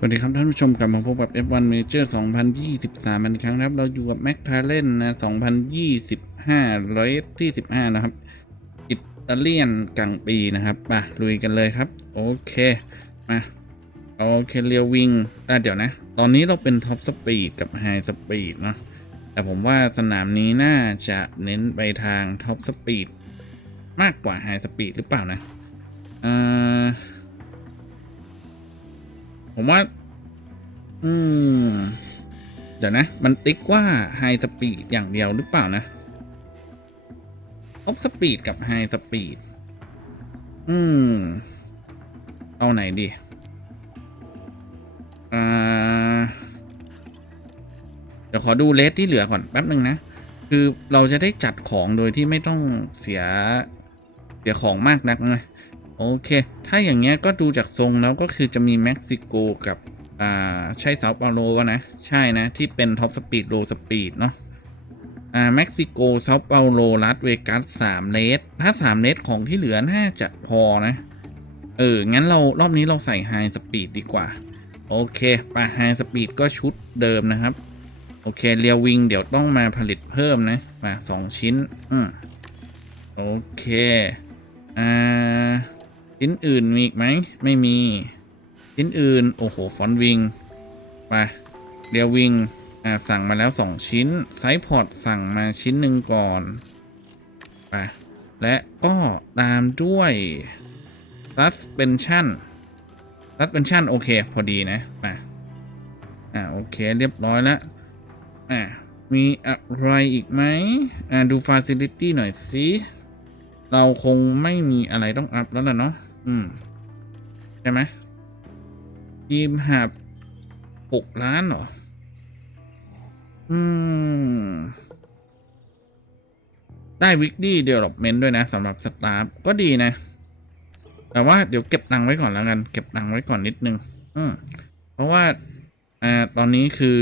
สวัสดีครับท่านผู้ชมกลับมาพบกับ F1 Major 2023มันอีกครั้งนะครับ เราอยู่กับ McLaren นะ2025ร้อยที่15 นะครับ อิตาเลียนกลางปีนะครับมาลุยกันเลยครับ โอเค มาโอเคเรียววิงอะเดี๋ยวนะ ตอนนี้เราเป็นท็อปสปีดกับไฮสปีดเนาะแต่ผมว่าสนามนี้น่าจะเน้นไปทางท็อปสปีดมากกว่าไฮสปีดหรือเปล่านะอ่า ผมว่า อืม เดี๋ยวนะ มันติ๊กว่าไฮสปีดอย่างเดียวหรือเปล่านะท็อปสปีดกับไฮสปีด อืม เอาไหนดี อ่า เดี๋ยวขอดูเลสที่เหลือก่อนแป๊บหนึ่งนะ คือเราจะได้จัดของโดยที่ไม่ต้องเสีย เสียของมากนักนะ โอเค ถ้าอย่างเงี้ยก็ดูจากทรงแล้วก็คือจะมีเม็กซิโกกับ อ่า ใช่เซาเปาโลวะนะ ใช่นะ ที่เป็นท็อปสปีดโลสปีดเนาะ อ่า เม็กซิโกเซาเปาโลลาสเวกัสสามเลสถ้าสามเลสของที่เหลือน่าจะพอนะ เออ งั้นเรารอบนี้เราใส่ไฮสปีดดีกว่า โอเคไปไฮสปีดก็ชุดเดิมนะครับ โอเคเรียววิงเดี๋ยวต้องมาผลิตเพิ่มนะ มาสองชิ้น อืมโอเค อ่า ชิ้นอื่นมีอีกไหมไม่มี ชิ้นอื่น โอ้โห ฟอนวิงไปเรียววิงอ่าสั่งมาแล้วสองชิ้น ไซส์พอร์ตสั่งมาชิ้นหนึ่งก่อนไปและก็ตามด้วย suspension suspension โอเค พอดีนะมาอ่า โอเค เรียบร้อยแล้ว อ่า มีอะไรอีกไหมอ่า ดู facility หน่อยสิ เราคงไม่มีอะไรต้องอัพแล้วล่ะเนาะ อืม ใช่ไหมทีมหับหกล้านเหรอ อืม ได้วิกดี้เดเวล็อปเมนต์ด้วยนะสำหรับสตาฟก็ดีนะ แต่ว่าเดี๋ยวเก็บตังไว้ก่อนแล้วกัน เก็บตังไว้ก่อนนิดนึง อืม เพราะว่า อ่า ตอนนี้คือ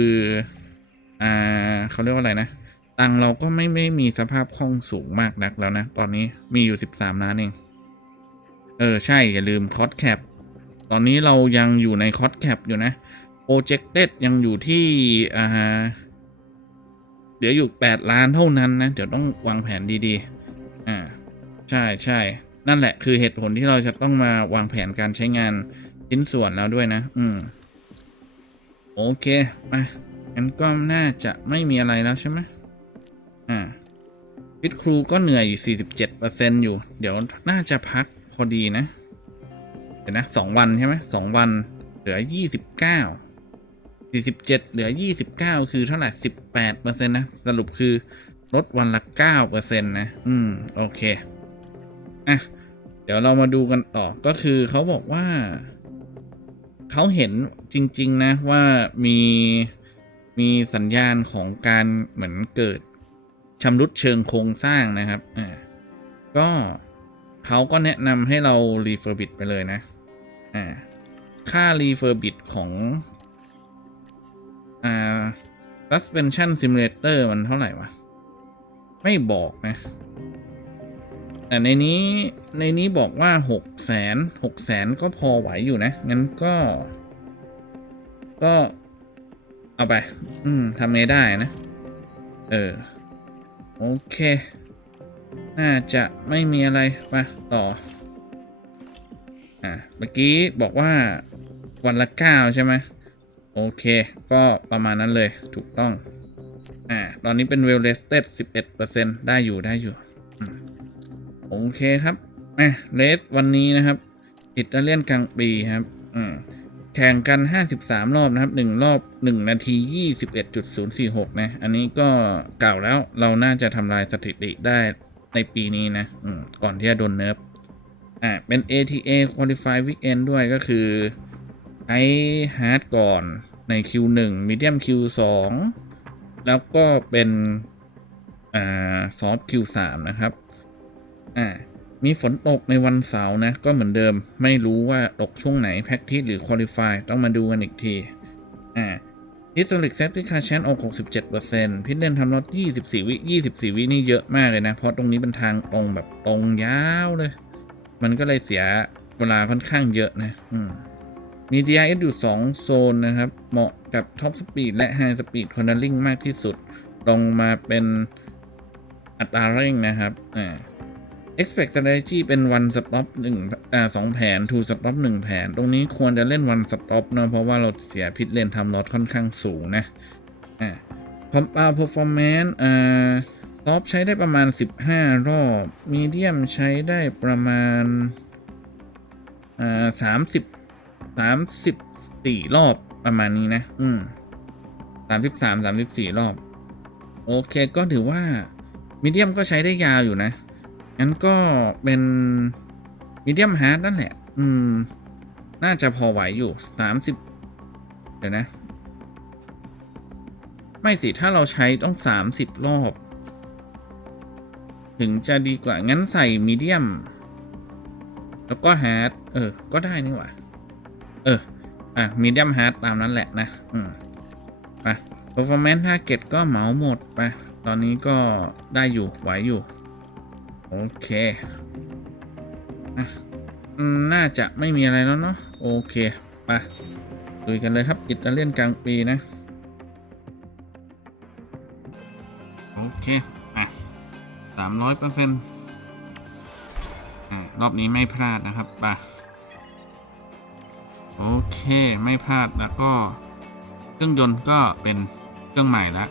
อ่า เขาเรียกว่าอะไรนะ ตังเราก็ไม่ไม่มีสภาพคล่องสูงมากนักแล้วนะ ตอนนี้มีอยู่สิบสามล้านเอง เออ ใช่ อย่าลืมคอสแคปตอนนี้เรายังอยู่ในคอสแคปอยู่นะโปรเจกเต็ดยังอยู่ที่อ่าเดี๋ยวอยู่แปดล้านเท่านั้นนะ เดี๋ยวต้องวางแผนดีๆ อ่า ใช่ใช่ นั่นแหละคือเหตุผลที่เราจะต้องมาวางแผนการใช้งานชิ้นส่วนแล้วด้วยนะ อืม โอเคมางั้นก็น่าจะไม่มีอะไรแล้วใช่ไหมอ่าพิทครูก็เหนื่อยอยู่47%อยู่ เดี๋ยวน่าจะพัก พอดีนะ เดี๋ยวนะสองวันใช่ไหมสองวันเหลือ29 47เก้าสี่สิบเจ็ดเหลือ29คือเท่าไหร่18%นต์นะ สรุปคือลดวันละ9%นะ อืม โอเค อะ เดี๋ยวเรามาดูกันต่อ ก็คือเขาบอกว่า เขาเห็นจริง ๆ นะว่ามีมีสัญญาณของการเหมือนเกิดชำรุดเชิงโครงสร้างนะครับ อ่า ก็ เขาก็แนะนำให้เรารีเฟอร์บิ t ไปเลยนะ อ่า ค่ารีเฟอร์บิ t ของ อ่า suspension simulator มันเท่าไหร่วะ ไม่บอกนะ แต่ในนี้ ในนี้บอกว่าหกแสนหกแสนก็พอไหวอยู่นะ งั้นก็ ก็เอาไป อืมทำไงได้นะ เออ โอเค น่าจะไม่มีอะไรมาต่อ อะเมื่อกี้บอกว่าวันละเก้าใช่ไหมโอเค ก็ประมาณนั้นเลยถูกต้อง อ่า ตอนนี้เป็นเวลเลสเต็ดสิบเอ็ดเปอร์เซ็นได้อยู่ได้อยู่อโอเคครับ อะเลสวันนี้นะครับ อิตาเลียนกลางปีครับ อืมแข่งกัน 53 รอบนะครับ 1 รอบ 1 นาที 21.046 นะ อันนี้ก็เก่าแล้วเราน่าจะทำลายสถิติได้ ในปีนี้นะก่อนที่จะโดนเนิร์ฟอ่าเป็น ATA Qualify Weekend ด้วยก็คือใช้ฮาร์ดก่อนใน Q1 Medium Q2 แล้วก็เป็นอ่า Soft Q3 นะครับอ่ามีฝนตกในวันเสาร์นะ ก็เหมือนเดิมไม่รู้ว่าตกช่วงไหนแพ็กทิ e หรือคุริฟายต้องมาดูกันอีกที อ่า Historic Set ที่คาแชนออก 67%พิทเลนทำรถ24 วิ 24 วินี่เยอะมากเลยนะ เพราะตรงนี้เป็นทางตรงแบบตรงยาวเลย มันก็เลยเสียเวลาค่อนข้างเยอะนะมี DRS อยู่ 2 โซนนะครับ เหมาะกับ Top Speed และ High Speed Cornering มากที่สุด ลงมาเป็นอัตราเร่งนะครับ อ่า Expect Strategy เป็น one stop หนึ่งอ่าสองแผน two stop หนึ่งแผน ตรงนี้ควรจะเล่น one stop เนอะเพราะว่าเราเสียพิษเลนทำลอดค่อนข้างสูงนะอ่า Compound Performance อ่า Top ใช้ได้ประมาณ 15 รอบ Medium ใช้ได้ประมาณอ่าสามสิบสามสิบสี่รอบประมาณนี้นะ อืมสามสิบสามสามสิบสี่รอบ โอเคก็ถือว่ามีเดียมก็ใช้ได้ยาวอยู่นะ งั้นก็เป็นมีเดียมฮาร์ดนั่นแหละ อืม น่าจะพอไหวอยู่สามสิบเดี๋ยวนะ ไม่สิ ถ้าเราใช้ต้องสามสิบรอบ ถึงจะดีกว่า งั้นใส่มีเดียม แล้วก็ฮาร์ดเออ ก็ได้นี่หว่า เออ อะ มีเดียมฮาร์ดตามนั้นแหละนะ อืมไป performance target ก็เหมาหมดไป ตอนนี้ก็ได้อยู่ ไหวอยู่ โอเคอะน่าจะไม่มีอะไรแล้วเนาะโอเคไปดูกันเลยครับอิตาเลียนกลางปีนะ โอเคอะสามร้อยเปอร์เซ็นต์อ่ารอบนี้ไม่พลาดนะครับไปโอเคไม่พลาดแล้วก็ เครื่องยนต์ก็เป็นเครื่องใหม่ละ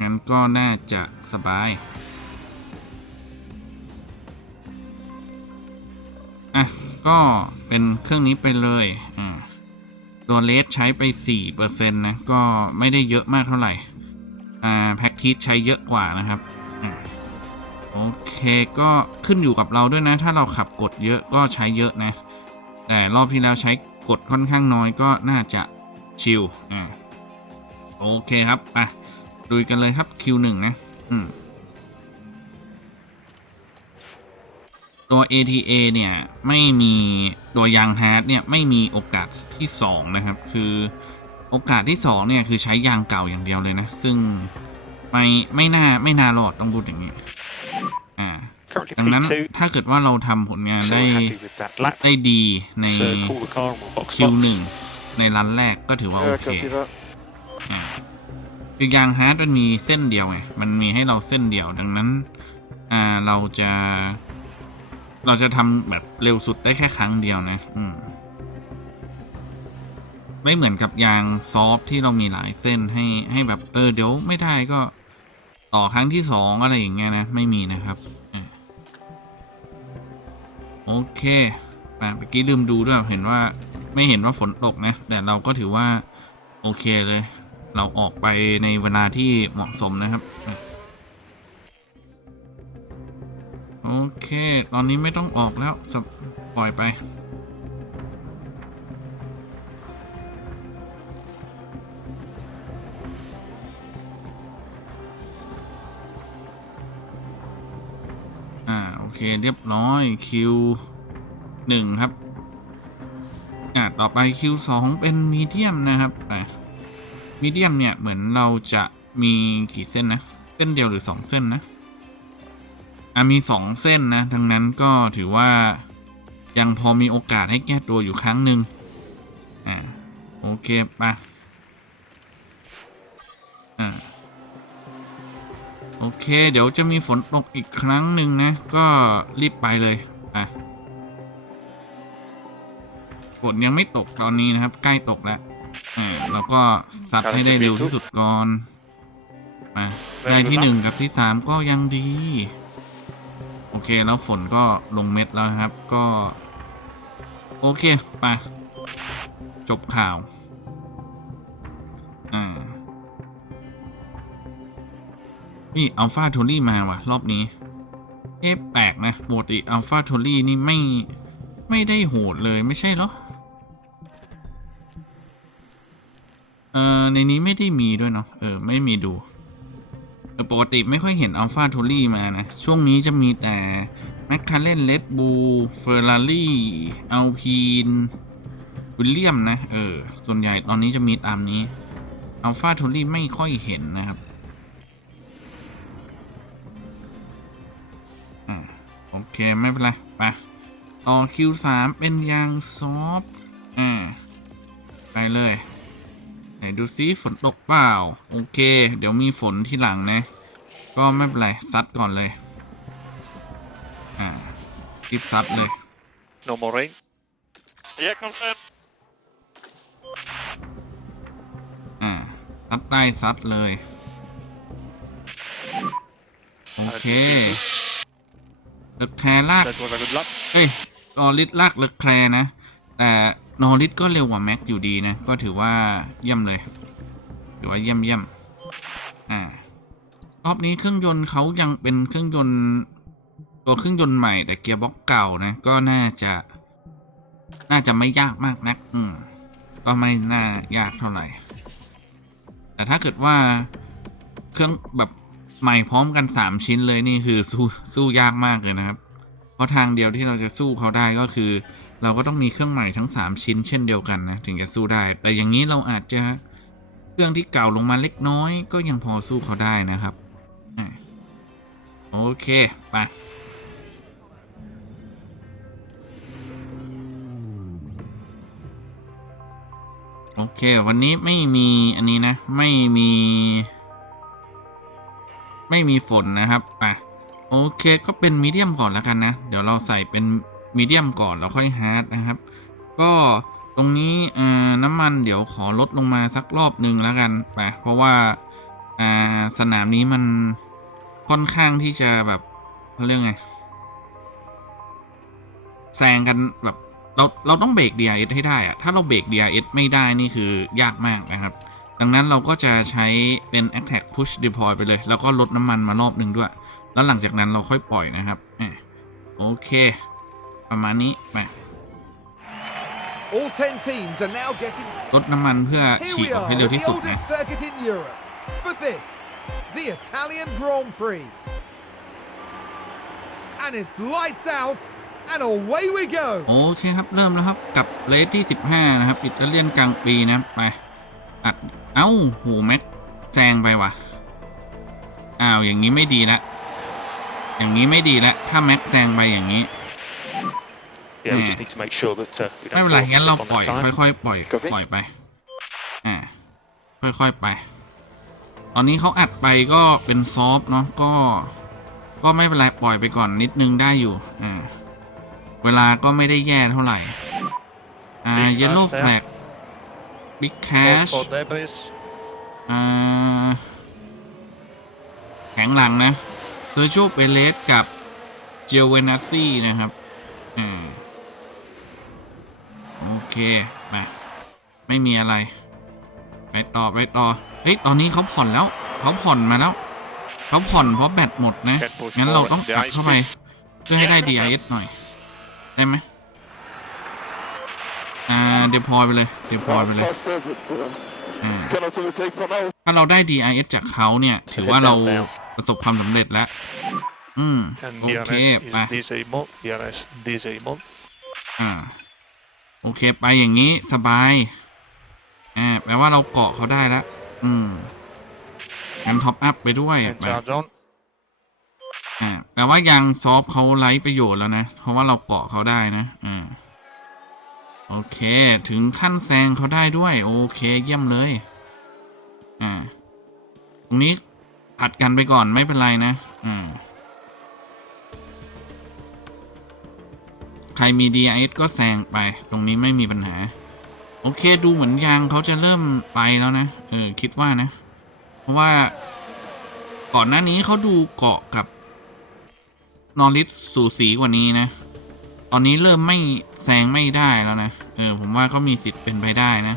งั้นก็น่าจะสบาย ก็เป็นเครื่องนี้ไปเลยอ่าตัวเลสใช้ไป 4%นะ ก็ไม่ได้เยอะมากเท่าไหร่อ่าแพ็กทีใช้เยอะกว่านะครับอ่าโอเคก็ขึ้นอยู่กับเราด้วยนะ ถ้าเราขับกดเยอะก็ใช้เยอะนะ แต่รอบที่แล้วใช้กดค่อนข้างน้อยก็น่าจะชิลอ่าโอเคครับไปดูกันเลยครับ Q1 นะ อืม ตัว ATA เนี่ยไม่มีตัวยางฮาร์ดเนี่ยไม่มีโอกาสที่ 2 นะครับ คือโอกาสที่ 2 เนี่ย คือใช้ยางเก่าอย่างเดียวเลยนะ ซึ่งไม่ไม่น่าไม่น่ารอดต้องพูดอย่างนี้อ่า Currently ดังนั้น P2, ถ้าเกิดว่าเราทำผลงาน so ได้ we're happy with that lap. ได้ดีใน So call the car and we'll box Q1 box. ในรันแรกก็ถือว่า Yeah, โอเค copy that. อ่าคือยางฮาร์ดมันมีเส้นเดียวไงมันมีให้เราเส้นเดียวดังนั้นอ่าเราจะ เราจะทำแบบเร็วสุดได้แค่ครั้งเดียวนะ อืม ไม่เหมือนกับยางซอฟที่เรามีหลายเส้นให้ให้แบบเออเดี๋ยวไม่ได้ก็ต่อครั้งที่สองอะไรอย่างเงี้ยนะ ไม่มีนะครับโอเคอะเมื่อกี้ลืมดูด้วยเห็นว่าไม่เห็นว่าฝนตกนะ แต่เราก็ถือว่า โอเคเลย เราออกไปในเวลาที่เหมาะสมนะครับ โอเค ตอนนี้ไม่ต้องออกแล้วปล่อยไป อ่า โอเค เรียบร้อยคิวหนึ่งครับ อ่า ต่อไปคิวสองเป็นมีเดียมนะครับอ่ามีเดียมเนี่ย เหมือนเราจะมีกี่เส้นนะ เส้นเดียวหรือสองเส้นนะ มีสองเส้นนะดังนั้นก็ถือว่ายังพอมีโอกาสให้แก้ตัวอยู่ครั้งหนึ่งอ่าโอเคไปอ่าโอเค เดี๋ยวจะมีฝนตกอีกครั้งหนึ่งนะ ก็รีบไปเลยอะฝนยังไม่ตกตอนนี้นะครับ ใกล้ตกแล้วอ่าเราก็ซัดให้ได้เร็วที่สุดก่อนมาได้ที่หนึ่งกับที่สามก็ยังดี โอเคแล้วฝนก็ลงเม็ดแล้วนะครับ ก็ โอเค ไป จบข่าว อ่า นี่อัลฟาโทลี่มาว่ะ รอบนี้ เอ๊ะแปลกนะปกติอัลฟาโทลี่นี่ไม่ ไม่ได้โหดเลยไม่ใช่เหรอ เออในนี้ไม่ได้มีด้วยเนาะเออ ไม่มีดู เออปกติไม่ค่อยเห็นอัลฟาโทลี่มานะ ช่วงนี้จะมีแต่แมคคาเรนเลดบูเฟอร์รารี่อัลพีนวิลเลียมนะ เออ ส่วนใหญ่ตอนนี้จะมีตามนี้อัลฟาโทลี่ไม่ค่อยเห็นนะครับอโอเค ไม่เป็นไรไปต่อ Q3 เป็นยางซอฟต์อ่าไปเลย ไหนดูซิฝนตกเปล่า โอเค เดี๋ยวมีฝนที่หลังนะ ก็ไม่เป็นไรซัดก่อนเลย อ่ารีบซัดเลย No more rain. Yeah, confirm. อ่าซัดได้ซัดเลย โอเคเล็กแคร์ลาก That was a good luck. เอ้ยนอริสลากเล็กแคร์นะ แต่ นอริสก็เร็วกว่าแม็กอยู่ดีนะ ก็ถือว่าเยี่ยมเลย ถือว่าเยี่ยมเยี่ยมอ่ารอบนี้เครื่องยนต์เขายังเป็นเครื่องยนต์ ตัวเครื่องยนต์ใหม่แต่เกียร์บ็อกเก่านะ ก็น่าจะ น่าจะไม่ยากมากนัก อืม ก็ไม่น่ายากเท่าไหร่ แต่ถ้าเกิดว่าเครื่องแบบใหม่พร้อมกันสามชิ้นเลยนี่คือสู้สู้ยากมากเลยนะครับ เพราะทางเดียวที่เราจะสู้เขาได้ก็คือ เราก็ต้องมีเครื่องใหม่ทั้ง 3 ชิ้นเช่นเดียวกันนะถึงจะสู้ได้ แต่อย่างนี้เราอาจจะเครื่องที่เก่าลงมาเล็กน้อย ก็ยังพอสู้เขาได้นะครับอโอเคไปโอเค วันนี้ไม่มีอันนี้นะ ไม่มี ไม่มีฝนนะครับไปโอเค ก็เป็นมีเดียมก่อนแล้วกันนะ เดี๋ยวเราใส่เป็น มีเดียมก่อนแล้วค่อยฮาร์ดนะครับ ก็ตรงนี้น้ำมันเดี๋ยวขอลดลงมาสักรอบหนึ่งแล้วกันไปเพราะว่าสนามนี้มันค่อนข้างที่จะแบบเขาเรียกไงแซงกันแบบเราเราต้องเบรก DRS ให้ได้อะถ้าเราเบรก DRS ไม่ได้นี่คือยากมากนะครับ ดังนั้นเราก็จะใช้เป็น Attack Push Deploy ไปเลย แล้วก็ลดน้ำมันมารอบหนึ่งด้วย แล้วหลังจากนั้นเราค่อยปล่อยนะครับ โอเค ประมาณนี้ไป All 10 teams are now getting. ลดน้ำมันเพื่อ Here ฉีก we ออก are ให้ at เร็ว the ที่สุดนะ oldest circuit in Europe. For this, the Italian Grand Prix. And it's lights out, and away we go. โอเคครับ เริ่มแล้วครับ กับเลสที่ 15 นะครับ อิตาเลียนกลางปีนะ ไป อัด เอ้าโหแม็กแซงไปว่ะ อ้าว อย่างนี้ไม่ดีละ อย่างนี้ไม่ดีละ ถ้าแม็กแซงไปอย่างนี้ Yeah, we Hmm. just need to make sure that uh, we ไม่ don't เป็นไร fall งั้นเรา off ปล่อย on that time. ค่อยๆ ปล่อย Copy ปล่อยไป อ่า ค่อยๆ ไป ตอนนี้เขาอัดไปก็เป็นซอฟต์เนาะ ก็ ก็ไม่เป็นไร ปล่อยไปก่อนนิดนึงได้อยู่ อ่า เวลาก็ไม่ได้แย่เท่าไหร่ อ่า Big เยลโล่ Cash แฟลกบิ๊กแคช Hold there, please. อ่า แข็งหลังนะเซอร์โจเปเลสกับเจเวนาซี่นะครับ อ่า โอเคไปไม่มีอะไร ไปต่อไปต่อเฮ้ยตอนนี้เขาผ่อนแล้วเขาผ่อนมาแล้วเขาผ่อนเพราะแบตหมดนะ Can push งั้นเรา forward ต้อง the อัด ice เข้าไป speed. เพื่อให้ได้ DIS หน่อย ได้ไหมอ่าเดี๋ยวพอยไปเลยเดี๋ยวพอยไปเลยอ่าถ้าเราได้ DIS จากเขาเนี่ย ถือว่าเราประสบความสำเร็จแล้ว อืม And โอเค DRS ไป is diesel mode. DRS diesel mode. อ่า โอเคไปอย่างนี้สบาย อ่าแปลว่าเราเกาะเขาได้แล้ว อืมงั้นท็อปอัพไปด้วย And ไป charge on. อ่าแปลว่ายางซอฟต์เขาไร้ประโยชน์แล้วนะ เพราะว่าเราเกาะเขาได้นะ อ่า โอเค ถึงขั้นแซงเขาได้ด้วย โอเคเยี่ยมเลย อ่า ตรงนี้ผัดกันไปก่อนไม่เป็นไรนะ อ่า ครมี DIS ก็แซงไป ตรงนี้ไม่มีปัญหา โอเคดูเหมือนยางเขาจะเริ่มไปแล้วนะ เออ คิดว่านะ เพราะว่า ก่อนหน้านี้เขาดูเกาะกับ นอริสสูสีกว่านี้นะ ตอนนี้เริ่มไม่แซงไม่ได้แล้วนะ เออ ผมว่าก็มีสิทธิ์เป็นไปได้นะ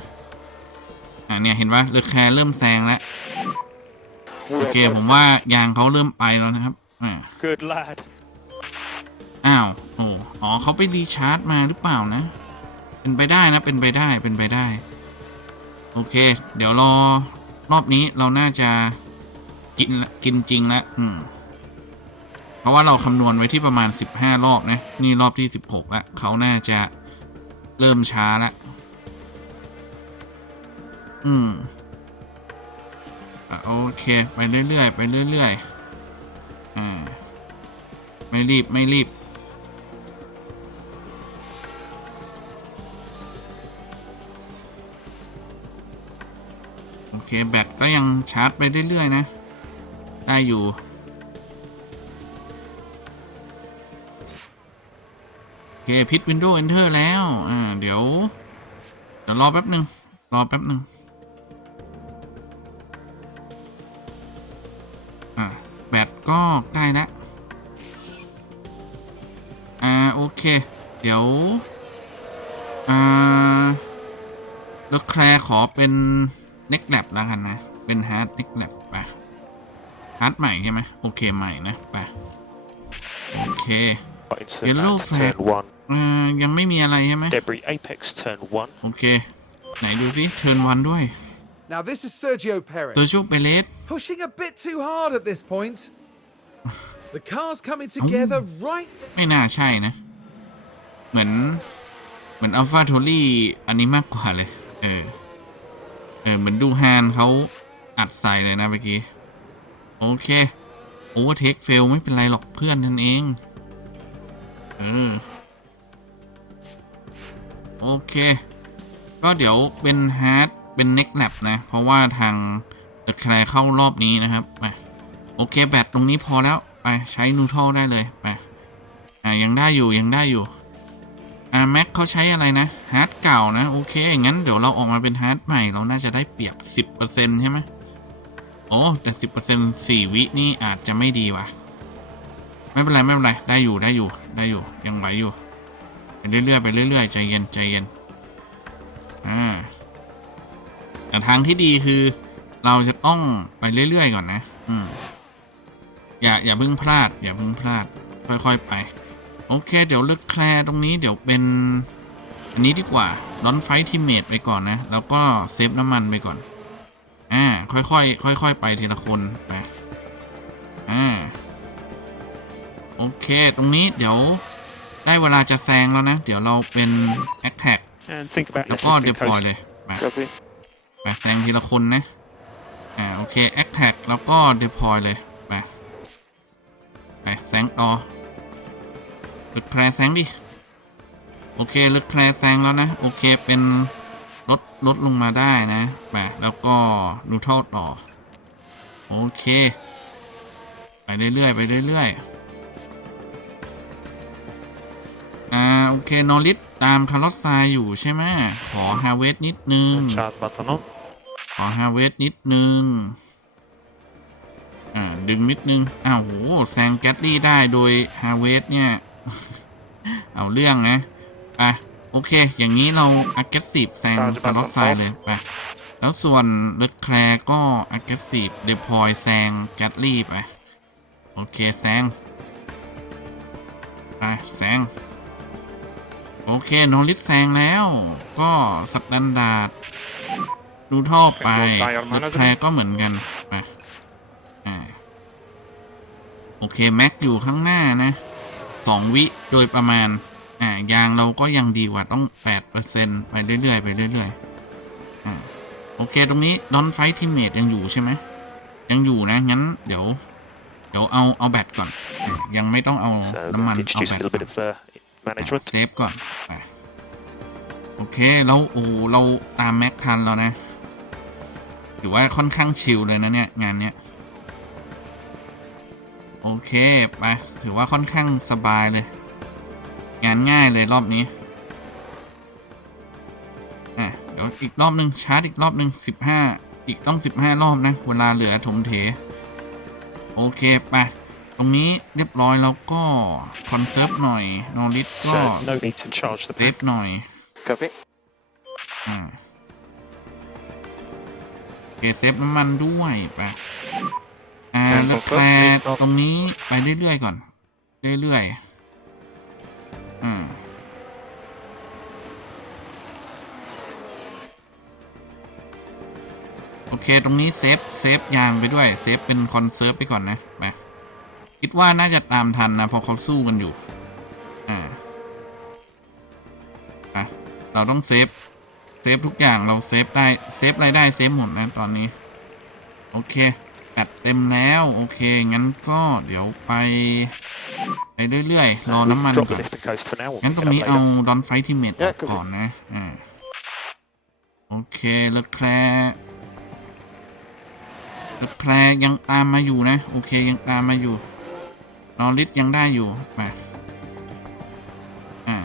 อ่าเนี่ยเห็นว่าเลอแคร์เริ่มแซงแล้ว โอเค ผมว่ายางเขาเริ่มไปแล้วนะครับ อ่า Good lad. อ้าวโอ้อ๋อเขาไปรีชาร์จมาหรือเปล่านะ เป็นไปได้นะ เป็นไปได้เป็นไปได้ โอเค เดี๋ยวรอรอบนี้เราน่าจะกินกินจริงละอืมเพราะว่าเราคำนวณไว้ที่ประมาณสิบห้ารอบนะ นี่รอบที่สิบหกละเขาน่าจะเริ่มช้าละอืมอโอเค ไปเรื่อยๆ ไปเรื่อยๆ อ่า ไม่รีบ ไม่รีบ แบตก็ยังชาร์จไปเรื่อย ๆ นะ ได้อยู่ โอเคพิดวินโดว์เอนเตอร์แล้ว อ่า เดี๋ยว เดี๋ยวรอแป๊บหนึ่งรอแป๊บหนึ่งอ่า แบตก็ใกล้แล้วอ่า โอเค เดี๋ยว อ่าเลือกแคลขอเป็น เน็กแลบแล้วกันนะ เป็นฮาร์ดเน็กแลบไปฮาร์ดใหม่ใช่ไหมโอเคใหม่นะไปโอเค Instant Yellow at flag. turn 1. อ่ายังไม่มีอะไรใช่ไหม Debris Apex turn 1. โอเค ไหนดูสิเทิร์นวันด้วย Now this is Sergio Perez. เตอร์ชูเปเลส Pushing a bit too hard at this point. The car's coming together right ไม่น่าใช่นะ เหมือน เหมือนอัลฟาโทลี่อันนี้มากกว่าเลย เออ เออเหมือนดูฮานเขาอัดใส่เลยนะเมื่อกี้ โอเคโอเวอร์เทคเฟลไม่เป็นไรหรอกเพื่อนนั่นเอง เออ โอเค ก็เดี๋ยวเป็นฮาร์ดเป็นเน็กแลบนะ เพราะว่าทางเดอะแคร์เข้ารอบนี้นะครับไปโอเค แบตตรงนี้พอแล้ว ไป ใช้นูทรัลได้เลย ไป อ่า ยังได้อยู่ยังได้อยู่ อ่าแม็กเขาใช้อะไรนะฮาร์ดเก่านะ โอเค งั้นเดี๋ยวเราออกมาเป็นฮาร์ดใหม่ เราน่าจะได้เปรียบ 10%ใช่ไหมโอ้ แต่ 10% 4 วินี่อาจจะไม่ดีว่ะ ไม่เป็นไร ไม่เป็นไร ได้อยู่ได้อยู่ได้อยู่ ยังไหวอยู่ ไปเรื่อยๆไปเรื่อยๆ ใจเย็นใจเย็น อ่าแต่ทางที่ดีคือ เราจะต้องไปเรื่อยๆ ก่อนนะ อืม อย่าอย่าเพิ่งพลาด อย่าเพิ่งพลาด ค่อยๆไป โอเค เดี๋ยวเลือกแคลร์ตรงนี้เดี๋ยวเป็น อันนี้ดีกว่าดอนไฟทีเมทไปก่อนนะ แล้วก็เซฟน้ำมันไปก่อน อ่า ค่อยๆค่อยๆไปทีละคนไปอ่าโอเค ตรงนี้เดี๋ยวได้เวลาจะแซงแล้วนะ เดี๋ยวเราเป็นแอคแท็ก And think about แล้ว this ก็ if เด the ปล่อย coast. เลยไป Copy. ไปแซงทีละคนนะ อ่า โอเคแอคแท็กแล้วก็เดพอยเลยไปไปแซงต่อ ลึกแคลร์แซงดิ โอเคลึกแคลร์แซงแล้วนะ โอเคเป็นลดลดลงมาได้นะไปแล้วก็นูทอลต่อ โอเค ไปเรื่อยๆไปเรื่อยๆ อ่า โอเค นอริสตามคาร์ลอสไซอยู่ใช่ไหมขอฮาเวสนิดนึง Charge button on. ขอฮาเวสนิดนึง อ่า ดึงนิดนึง อ้าวโหแซงแกตลี่ได้โดยฮาเวสเนี่ย เอาเรื่องนะไปโอเค อย่างนี้เรา aggressive แซงคาร์ลอสไซเลยไปแล้วส่วนเลดแคลร์ก็ aggressive deploy แซงแกตลี่ไปโอเคแซงไปแซงโอเคนอริสแซงแล้ว ก็สแตนดาร์ดดูท่อไป Tire รถ management แพรก็เหมือนกันไปอ่าโอเค แม็กอยู่ข้างหน้านะ สองวิโดยประมาณ อ่ายางเราก็ยังดีกว่าต้องแปดเปอร์เซ็นไปเรื่อยๆไปเรื่อยๆอ่าโอเคตรงนี้ดอนไฟทีมเมทยังอยู่ใช่ไหมยังอยู่นะ งั้นเดี๋ยว เดี๋ยวเอาเอาแบตก่อนอะยังไม่ต้องเอา So น้ำมันเอา introduce แบ a ต little ก่อน bit of uh, management. เซฟก่อนไปโอเคแล้วโอ้โหเราตามแม็กทันแล้วนะถือว่าค่อนข้างชิลเลยนะเนี่ยงานเนี้ย โอเค ไป ถือว่าค่อนข้างสบายเลย งานง่ายเลยรอบนี้ อะ เดี๋ยวอีกรอบหนึ่งชาร์จอีกรอบหนึ่งสิบห้าอีกต้องสิบห้ารอบนะ เวลาเหลือถมเถ โอเค ไป ตรงนี้เรียบร้อยแล้วก็ คอนเซิร์ฟหน่อยโนริสก็ So no need to charge the เซฟ pack. หน่อย Copy. อ่าโอเคเซฟน้ำมันด้วยไป อ่าครับแล้วผมก็แปลเรียบร้อยตรงนี้ไปเรื่อยๆก่อน เรื่อยๆอืมโอเค ตรงนี้เซฟ เซฟยางไปด้วย เซฟเป็นคอนเซิร์ฟไปก่อนนะ ไป คิดว่าน่าจะตามทันนะเพอเขาสู้กันอยู่ อ่าอะเราต้องเซฟ เซฟทุกอย่างเราเซฟได้ เซฟรายได้ เซฟหมดนะตอนนี้ โอเค แบตเต็มแล้ว โอเค งั้นก็เดี๋ยวไป ไปเรื่อยๆ รอ We'll น้ำมัน drop ก่ the อน lifter coast for now. We'll งั้น pick ตร it ง up นี้เอา later. ดอนไฟทิเมต Yeah, ก่อนนะ อ่า โอเคเลคแคลแต่แคลร์ยังตามมาอยู่นะ โอเคยังตามมาอยู่นอริสยังได้อยู่มาอ่า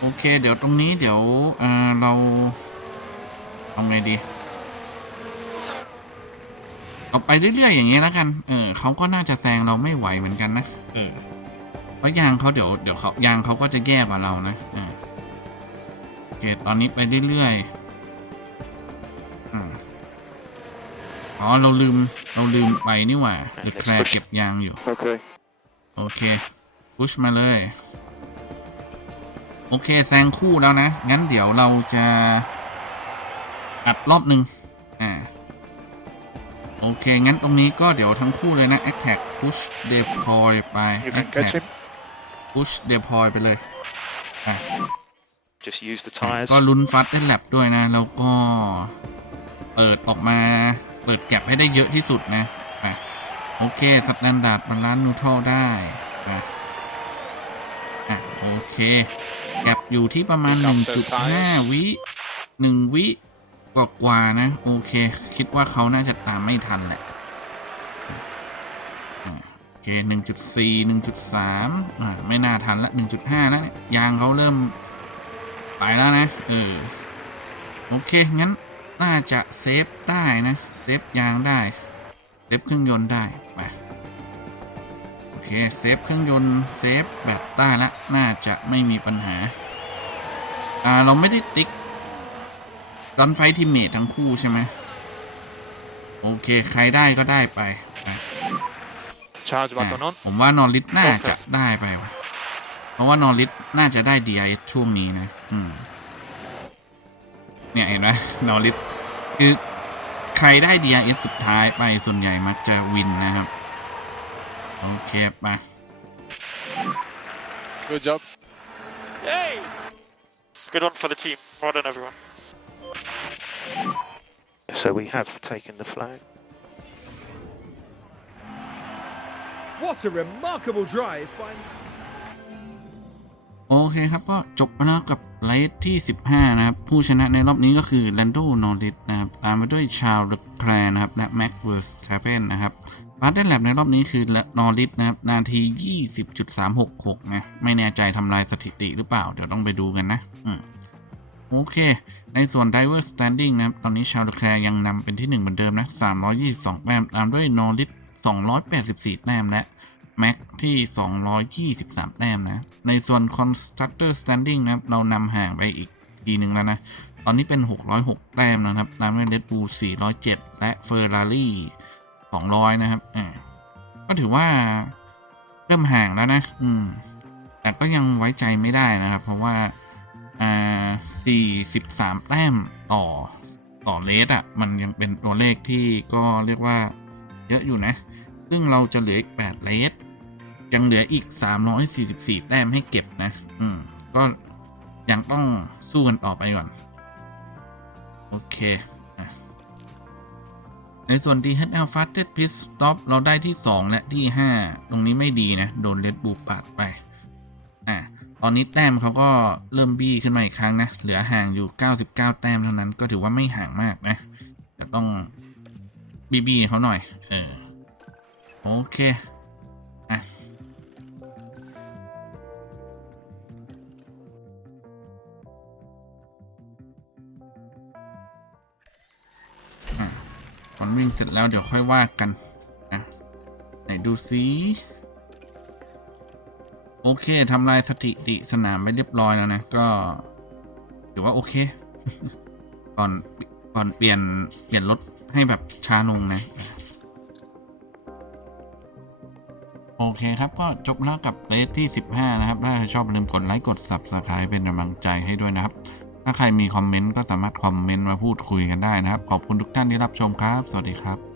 โอเค เดี๋ยวตรงนี้เดี๋ยวเอ่อเราทำไงดี เอาไปเรื่อยๆอย่างนี้แล้วกัน เออเขาก็น่าจะแซงเราไม่ไหวเหมือนกันนะอืมเพราะยางเขาเดี๋ยวเดี๋ยวเขายางเขาก็จะแย่กว่าเรานะอ่าโอเคตอนนี้ไปเรื่อยๆอ่าอ๋อเราลืมเราลืมไปนี่หว่าเดอะแคลร์เก็บยางอยู่ Okay. โอเค พุชมาเลย โอเค แซงคู่แล้วนะ งั้นเดี๋ยวเราจะอัดรอบหนึ่งอ่า โอเค งั้นตรงนี้ก็เดี๋ยวทั้งคู่เลยนะ attack push deploy ไป You can catch attack him. push deploy ไปเลยอะ Just use the tyres. ก็ลุ้นฟัดได้แลบด้วยนะ แล้วก็เปิดออกมา เปิดแก็บให้ได้เยอะที่สุดนะอะโอเคสแตนดาร์ดบาลานซ์นูทรัลได้อะอะโอเค แก็บอยู่ที่ประมาณ 1.5 วิ 1 วิ กว่ากว่าๆนะ โอเค คิดว่าเขาน่าจะตามไม่ทันแหละอะโอเค1.4 1.3อะไม่น่าทันละ1.5แล้วเนี่ยยางเขาเริ่มไปแล้วนะ เออ โอเค งั้น น่าจะเซฟได้นะ เซฟยางได้ เซฟเครื่องยนต์ได้ไปโอเค เซฟเครื่องยนต์ เซฟแบตได้ละ น่าจะไม่มีปัญหา อ่า เราไม่ได้ติ๊ก ตอนไฟทีมเมททั้งคู่ใช่ไหมโอเค ใครได้ก็ได้ไปไป Charge อะ button on. ผมว่านอริสน่าจะได้ไปว่ะเพราะว่านอริสน่าจะได้ DIS ช่วงนี้นะอืมเนี่ยเห็นไหมนอริสคือใครได้ DIS สุดท้ายไปส่วนใหญ่มักจะวินนะครับ โอเคไป Good job. Yay! Good one for the team. Well done, everyone. So we have taken the flag. What a remarkable drive by โอเคครับ ก็จบไปแล้วกับไลท์ที่ 15 นะครับ ผู้ชนะในรอบนี้ก็คือแลนโดนอริสนะครับ ตามมาด้วยชาลด์แคลร์นะครับ และแม็กเวอร์สแทเปนนะครับพาร์ทเดนแลบในรอบนี้คือนอริสนะครับ นาที 20.366 นะ ไม่แน่ใจทำลายสถิติหรือเปล่า เดี๋ยวต้องไปดูกันนะ อืม โอเค ในส่วน Diver Standing นะครับ ตอนนี้ชาลด์แคลร์ยังนำเป็นที่ 1 เหมือนเดิมนะ 322 แต้ม ตามด้วยนอริส284 แต้ม และแม็กที่ 223 แต้มนะ ในส่วน Constructor Standing นะครับ เรานำห่างไปอีกทีหนึ่งแล้วนะ ตอนนี้เป็น 606 แต้มนะครับ ตามด้วย Red Bull 407 และ Ferrari 200 นะครับอ่าก็ถือว่าเริ่มห่างแล้วนะ อืม แต่ก็ยังไว้ใจไม่ได้นะครับ เพราะว่า อ่า43แต้มต่อต่อเลสอะ มันยังเป็นตัวเลขที่ก็เรียกว่าเยอะอยู่นะ ซึ่งเราจะเหลืออีก8เลสยังเหลืออีก344แต้มให้เก็บนะ อืม ก็ยังต้องสู้กันต่อไปก่อน โอเคในส่วน DHL Fastest Pit Stop เราได้ที่ 2 และที่ 5 ตรงนี้ไม่ดีนะ โดนเลดบูปาดไป อะ ตอนนี้แต้มเขาก็เริ่มบี้ขึ้นมาอีกครั้งนะ เหลือห่างอยู่ 99 แต้มเท่านั้นก็ถือว่าไม่ห่างมากนะแต่ต้องบี้บี้เขาหน่อย เออ โอเค อะอะก่อนวิ่งเสร็จแล้วเดี๋ยวค่อยว่ากัน อะ ไหนดูซิ โอเคทำลายสถิติสนามไปเรียบร้อยแล้วนะ ก็ถือว่าโอเค ก่อนก่อนเปลี่ยนเปลี่ยนรถให้แบบช้าลงนะ โอเคครับก็จบแล้วกับเลสที่ 15 นะครับ ถ้าชอบอย่าลืมกดไลค์กด Subscribe เป็นกำลังใจให้ด้วยนะครับ ถ้าใครมีคอมเมนต์ก็สามารถคอมเมนต์มาพูดคุยกันได้นะครับ ขอบคุณทุกท่านที่รับชมครับ สวัสดีครับ